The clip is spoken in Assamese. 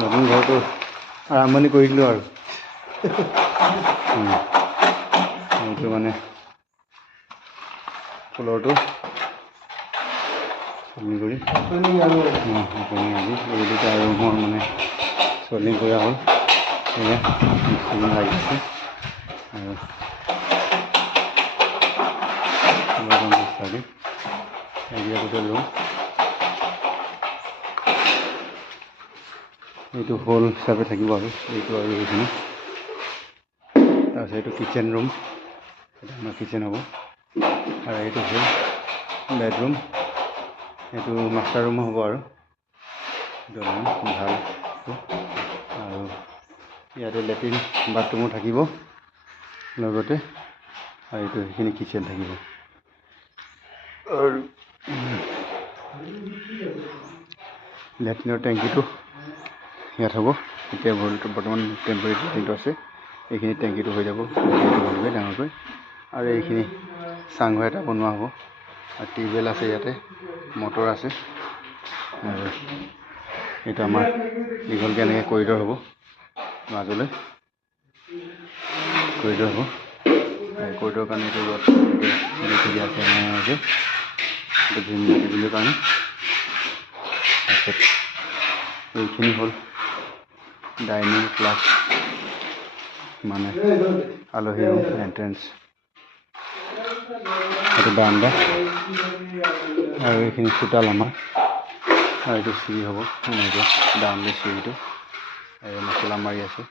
নতুন ঘৰটো আৰম্ভণি কৰি দিলোঁ আৰু এইটো মানে ফুলৰটো কৰি আপুনি আজি এই দুটা ৰুমৰ মানে চলিং কৰা হ'ল এয়া মিস্ত্ৰী লাগিছে আৰু এৰিয়া গোটেই ৰুম এইটো হল হিচাপে থাকিব আৰু এইটো আৰু এইখিনি তাৰপিছত এইটো কিটচেন ৰুম এইটো আমাৰ কিটচেন হ'ব আৰু এইটো হ'ল বেডৰুম এইটো মাষ্টাৰ ৰুম হ'ব আৰু এইটো ভাল আৰু ইয়াতে লেট্ৰিন বাথৰুমো থাকিব লগতে আৰু এইটো সেইখিনি কিটচেন থাকিব আৰু লেট্ৰিনৰ টেংকিটো ইয়াত হ'ব এতিয়া বৰ্তমান টেম্পৰেৰী লেট্ৰিনটো আছে এইখিনি টেংকিটো হৈ যাব ভালকৈ ডাঙৰকৈ আৰু এইখিনি চাংঘৰ এটা বনোৱা হ'ব আৰু টিউবৱেল আছে ইয়াতে মটৰ আছে আৰু এইটো আমাৰ দীঘলকৈ এনেকৈ কৰিডৰ হ'ব মাজলৈ কৰিডৰ হ'ব কৰিডৰৰ কাৰণে এইটো ৰ'দ দিয়া আছে এনেকৈ দিবৰ কাৰণে তাৰপিছত এইখিনি হ'ল ডাইনিং প্লাছ মানে আলহী ৰুম এণ্ট্ৰেঞ্চ এইটো বাৰান্দা আৰু এইখিনি চোতাল আমাৰ আৰু এইটো চিৰি হ'ব এনেকৈ ডাউনলৈ চিৰিটো আৰু মছলা মাৰি আছে